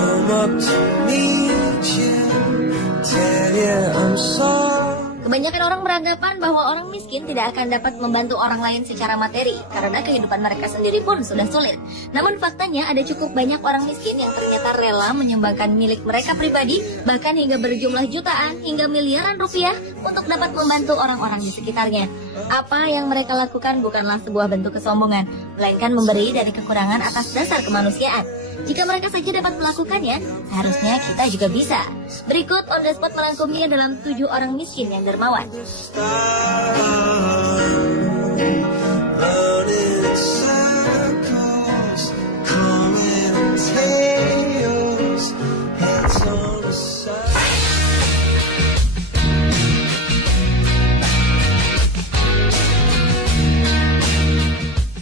come up to meet you, tell you I'm sorry. Kebanyakan orang beranggapan bahwa orang miskin tidak akan dapat membantu orang lain secara materi karena kehidupan mereka sendiri pun sudah sulit. Namun faktanya ada cukup banyak orang miskin yang ternyata rela menyumbangkan milik mereka pribadi, bahkan hingga berjumlah jutaan hingga miliaran rupiah untuk dapat membantu orang-orang di sekitarnya. Apa yang mereka lakukan bukanlah sebuah bentuk kesombongan, melainkan memberi dari kekurangan atas dasar kemanusiaan. Jika mereka saja dapat melakukannya, seharusnya kita juga bisa. Berikut On The Spot merangkumnya dalam 7 orang miskin yang dermawan.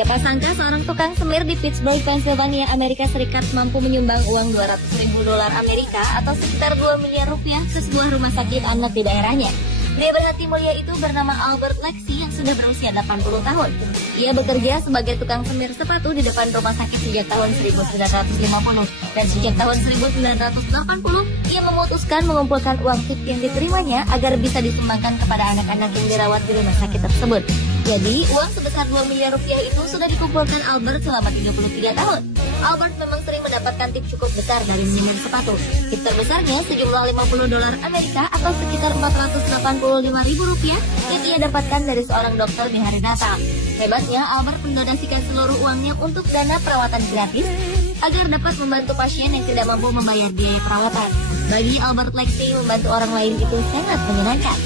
Siapa sangka seorang tukang semir di Pittsburgh, Pennsylvania, Amerika Serikat mampu menyumbang uang $200.000 Amerika atau sekitar 2 miliar rupiah ke sebuah rumah sakit anak di daerahnya. Pria berhati mulia itu bernama Albert Lexie yang sudah berusia 80 tahun. Ia bekerja sebagai tukang semir sepatu di depan rumah sakit sejak tahun 1950 dan sejak tahun 1980 ia memutuskan mengumpulkan uang tip yang diterimanya agar bisa disumbangkan kepada anak-anak yang dirawat di rumah sakit tersebut. Jadi, uang sebesar 2 miliar rupiah itu sudah dikumpulkan Albert selama 33 tahun. Albert memang sering mendapatkan tip cukup besar dari menyimpan sepatu. Tip terbesarnya sejumlah $50 Amerika atau sekitar 485.000 rupiah yang ia dapatkan dari seorang dokter di hari Natal. Hebatnya, Albert mendonasikan seluruh uangnya untuk dana perawatan gratis agar dapat membantu pasien yang tidak mampu membayar biaya perawatan. Bagi Albert Lexie, membantu orang lain itu sangat menyenangkan.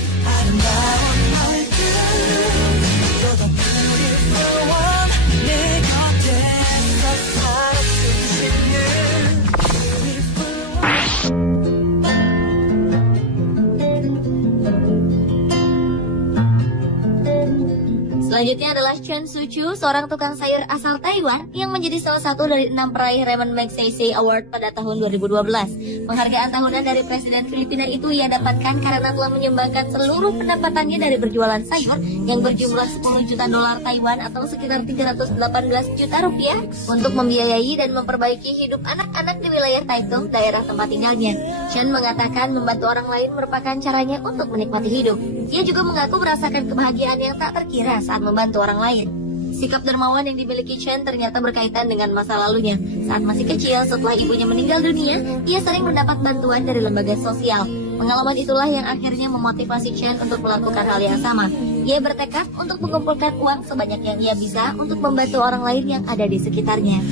Selanjutnya adalah Chen Suchu, seorang tukang sayur asal Taiwan yang menjadi salah satu dari 6 peraih Raymond Magsaysay Award pada tahun 2012. Penghargaan tahunan dari Presiden Filipina itu ia dapatkan karena telah menyumbangkan seluruh pendapatannya dari berjualan sayur yang berjumlah $10 juta Taiwan atau sekitar 318 juta rupiah untuk membiayai dan memperbaiki hidup anak-anak di wilayah Taitung, daerah tempat tinggalnya. Chen mengatakan membantu orang lain merupakan caranya untuk menikmati hidup. Ia juga mengaku merasakan kebahagiaan yang tak terkira saat membantu orang lain. Sikap dermawan yang dimiliki Chen ternyata berkaitan dengan masa lalunya. Saat masih kecil, setelah ibunya meninggal dunia, ia sering mendapat bantuan dari lembaga sosial. Pengalaman itulah yang akhirnya memotivasi Chen untuk melakukan hal yang sama. Ia bertekad untuk mengumpulkan uang sebanyak yang ia bisa untuk membantu orang lain yang ada di sekitarnya.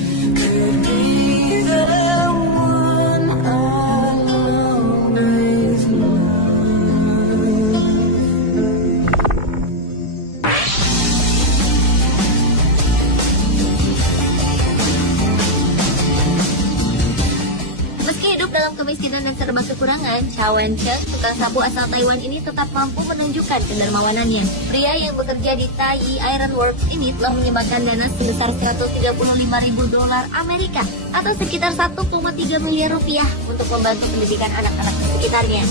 Dalam kemiskinan dan serba kekurangan, Chow Wen-cheng, tukang sapu asal Taiwan ini tetap mampu menunjukkan kedermawanannya. Pria yang bekerja di Tayi Iron Works ini telah menyumbangkan dana sebesar $135.000 Amerika atau sekitar 1,3 miliar rupiah untuk membantu pendidikan anak-anak di sekitarnya.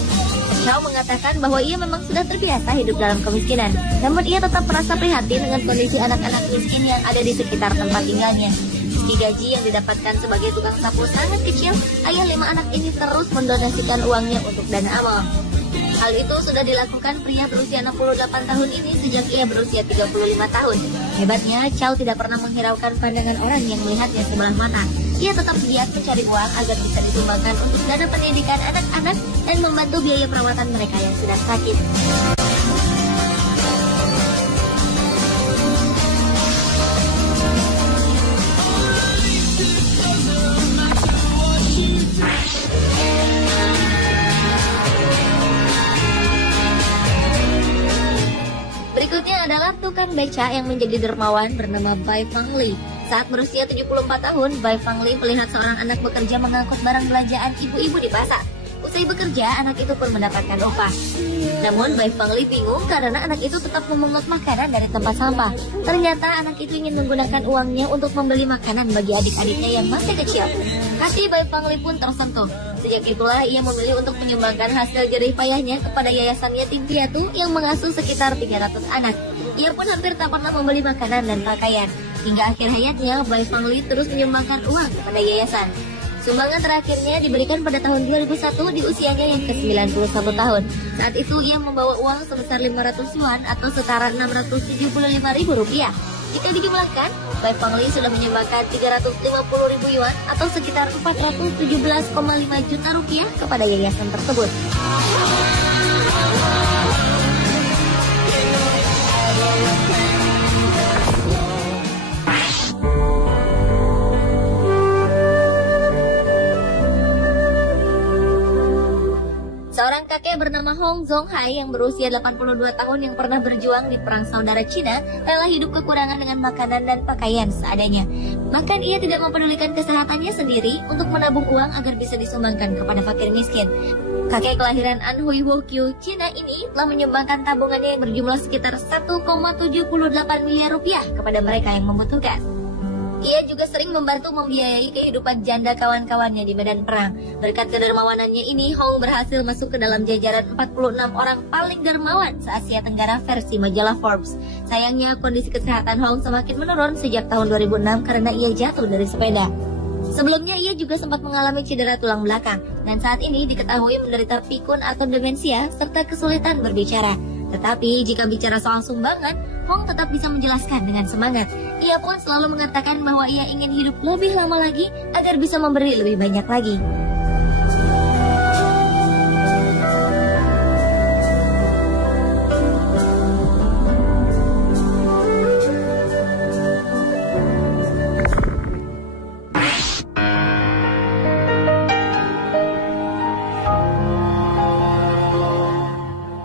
Chow mengatakan bahwa ia memang sudah terbiasa hidup dalam kemiskinan, namun ia tetap merasa prihatin dengan kondisi anak-anak miskin yang ada di sekitar tempat tinggalnya. Meski gaji yang didapatkan sebagai tukang sapu sangat kecil, ayah 5 anak ini terus mendonasikan uangnya untuk dana amal. Hal itu sudah dilakukan pria berusia 68 tahun ini sejak ia berusia 35 tahun. Hebatnya, Chow tidak pernah menghiraukan pandangan orang yang melihatnya sebelah mata. Ia tetap giat mencari uang agar bisa disumbangkan untuk dana pendidikan anak-anak dan membantu biaya perawatan mereka yang sedang sakit. Berikutnya adalah tukang beca yang menjadi dermawan bernama Bai Fangli. Saat berusia 74 tahun, Bai Fangli melihat seorang anak bekerja mengangkut barang belanjaan ibu-ibu di pasar. Usai bekerja, anak itu pun mendapatkan upah. Namun Bai Fangli bingung karena anak itu tetap memungut makanan dari tempat sampah. Ternyata anak itu ingin menggunakan uangnya untuk membeli makanan bagi adik-adiknya yang masih kecil. Hati Bai Fangli pun tersentuh. Sejak itulah ia memilih untuk menyumbangkan hasil jerih payahnya kepada yayasan yatim piatu yang mengasuh sekitar 300 anak. Ia pun hampir tak pernah membeli makanan dan pakaian. Hingga akhir hayatnya, Bai Fangli terus menyumbangkan uang kepada yayasan. Sumbangan terakhirnya diberikan pada tahun 2001 di usianya yang ke-91 tahun. Saat itu ia membawa uang sebesar 500 yuan atau setara Rp675.000. Jika dijumlahkan, Bai Fangli sudah menyumbangkan 350.000 yuan atau sekitar 417,5 juta rupiah kepada yayasan tersebut. Seorang kakek bernama Hong Zonghai yang berusia 82 tahun yang pernah berjuang di Perang Saudara Cina rela hidup kekurangan dengan makanan dan pakaian seadanya. Bahkan ia tidak mempedulikan kesehatannya sendiri untuk menabung uang agar bisa disumbangkan kepada fakir miskin. Kakek kelahiran Anhui Wokyu, Cina ini telah menyumbangkan tabungannya yang berjumlah sekitar 1,78 miliar rupiah kepada mereka yang membutuhkan. Ia juga sering membantu membiayai kehidupan janda kawan-kawannya di medan perang. Berkat kedermawanannya ini, Hong berhasil masuk ke dalam jajaran 46 orang paling dermawan se-Asia Tenggara versi majalah Forbes. Sayangnya, kondisi kesehatan Hong semakin menurun sejak tahun 2006 karena ia jatuh dari sepeda. Sebelumnya, ia juga sempat mengalami cedera tulang belakang, dan saat ini diketahui menderita pikun atau demensia serta kesulitan berbicara. Tetapi jika bicara soal sumbangan, Hong tetap bisa menjelaskan dengan semangat. Ia pun selalu mengatakan bahwa ia ingin hidup lebih lama lagi agar bisa memberi lebih banyak lagi.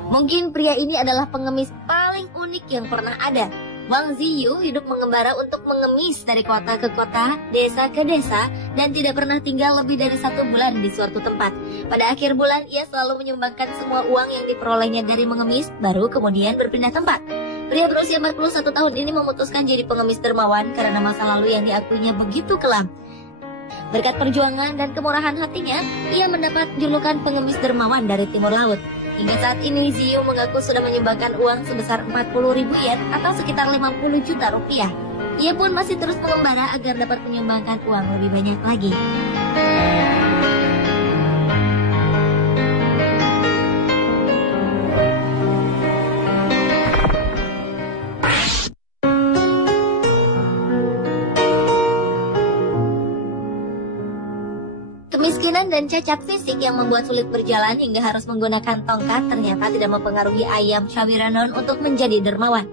Mungkin pria ini adalah pengemis paling unik yang pernah ada. Wang Ziyu hidup mengembara untuk mengemis dari kota ke kota, desa ke desa, dan tidak pernah tinggal lebih dari 1 bulan di suatu tempat. Pada akhir bulan, ia selalu menyumbangkan semua uang yang diperolehnya dari mengemis, baru kemudian berpindah tempat. Pria berusia 41 tahun ini memutuskan jadi pengemis dermawan karena masa lalu yang diakuinya begitu kelam. Berkat perjuangan dan kemurahan hatinya, ia mendapat julukan pengemis dermawan dari Timur Laut. Hingga saat ini, Ziyu mengaku sudah menyumbangkan uang sebesar 40.000 yen atau sekitar 50 juta rupiah. Ia pun masih terus mengembara agar dapat menyumbangkan uang lebih banyak lagi. Kemiskinan dan cacat fisik yang membuat sulit berjalan hingga harus menggunakan tongkat ternyata tidak mempengaruhi Ayam Chawiranon untuk menjadi dermawan.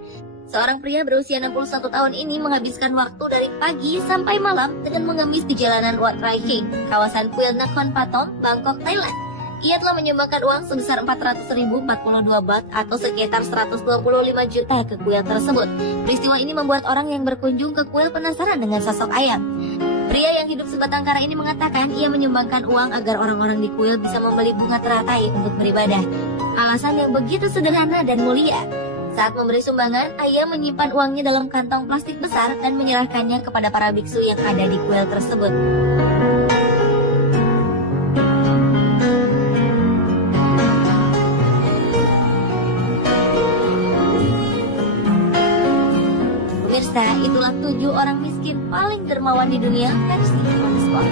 Seorang pria berusia 61 tahun ini menghabiskan waktu dari pagi sampai malam dengan mengemis di jalanan Wat Rai King, kawasan Kuil Nakhon Pathom, Bangkok, Thailand. Ia telah menyumbangkan uang sebesar 400.042 baht atau sekitar 125 juta ke kuil tersebut. Peristiwa ini membuat orang yang berkunjung ke kuil penasaran dengan sosok Ayam. Pria yang hidup sebatang kara ini mengatakan ia menyumbangkan uang agar orang-orang di kuil bisa membeli bunga teratai untuk beribadah. Alasan yang begitu sederhana dan mulia. Saat memberi sumbangan, Ayam menyimpan uangnya dalam kantong plastik besar dan menyerahkannya kepada para biksu yang ada di kuil tersebut. Pemirsa, itulah 7 orang miskin paling dermawan di dunia versi Sport.